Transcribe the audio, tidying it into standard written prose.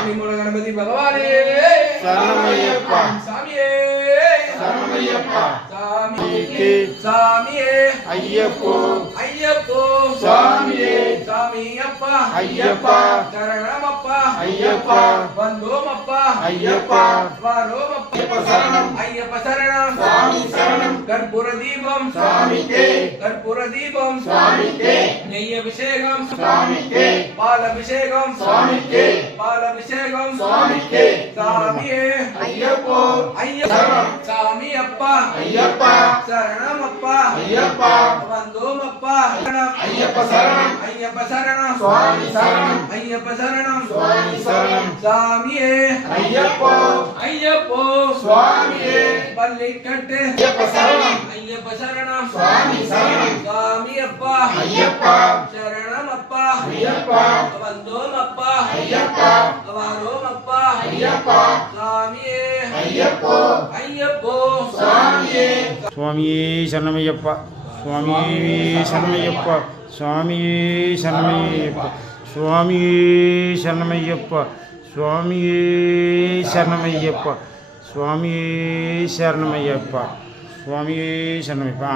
மணிமூல கணபதி பகவானே சரணமையப்பா சாமியே சரணமையப்பா சாமியே சாமியே ஐயப்போ ஐயப்போ சாமியே சாமியப்பா ஐயப்பா சரணமப்பா ஐயப்பா வந்தோமப்பா ஐயப்பா வாரோமப்பா சரணம் ஐயப்ப சரணம் சுவாமி சரணம் கற்பூர தீபம் சுவாமிக்கே கற்பூர தீபம் சுவாமிக்கே நெய்யபிஷேகம் சுவாமிக்கே பாலபிஷேகம் சுவாமிக்கே பாலபிஷேகம் சுவாமிக்கே சாமியே ஐயப்போ ஐயப்பா சாமியப்பா ஐயப்பா சரணமப்பா ஐயப்பா வந்தோமப்பா சரணம் ஐயப்ப சரணம் ஐயப்ப சரணம் சுவாமி சரணம் ஐயப்ப சரணம் சுவாமி சரணம் சாமியே ஐயப்போ ஐயப்போ சுவாமியே பள்ளிக்கட்டு ஐயப்ப சரணம் ஐயப்ப சரணம் சுவாமி சரணம் சாமியப்பா ஐயப்பா சரணமப்பா ஐயப்பா வந்தோமப்பா ஐயப்பா வாரோமப்பா ஐயப்பா சாமியே ஐயப்போ ஐயப்போ சுவாமியே சுவாமியே சரணமையப்பா சுவாமியே சரணமையப்பா சுவாமியே சரணமையப்பா சுவாமியே சரணமையப்பா சுவாமியே சரணமையப்பா சுவாமியே சரணமையப்பா சுவாமியே சரணமைப்பா